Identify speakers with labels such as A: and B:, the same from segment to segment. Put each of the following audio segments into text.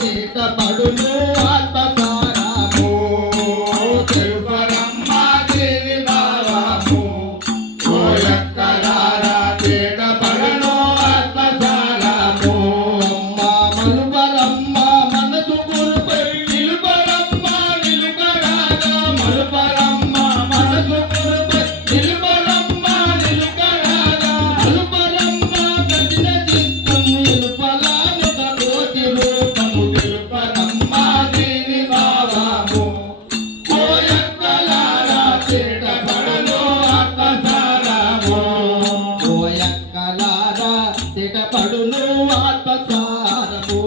A: கேட்கப்படும்.
B: ఆత్మసారము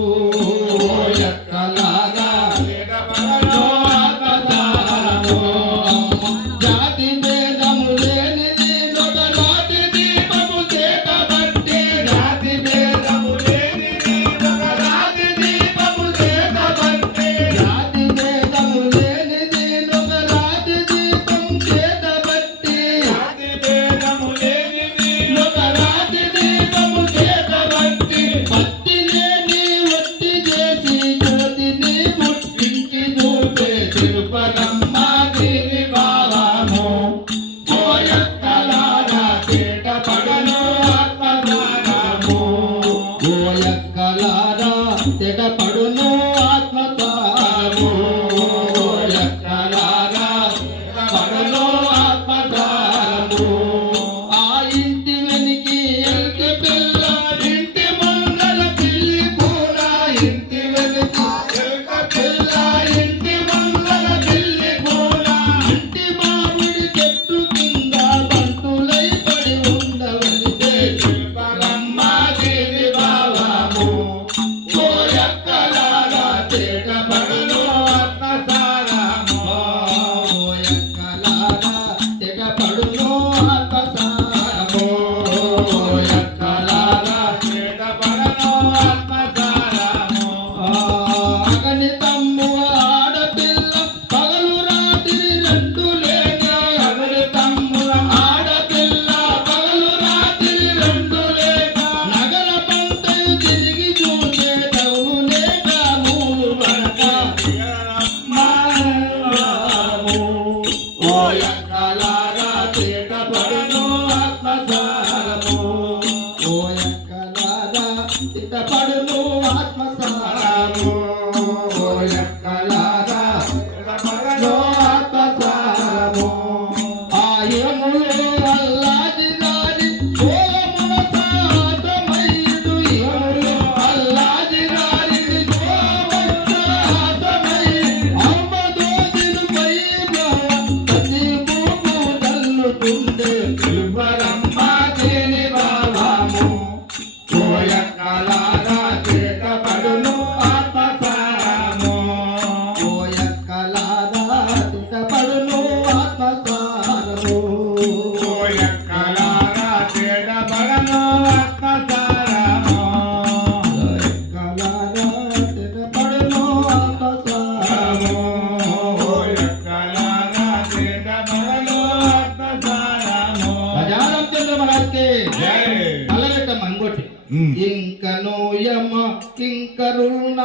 B: పడను మాతకి అలగట ఇంకరుణ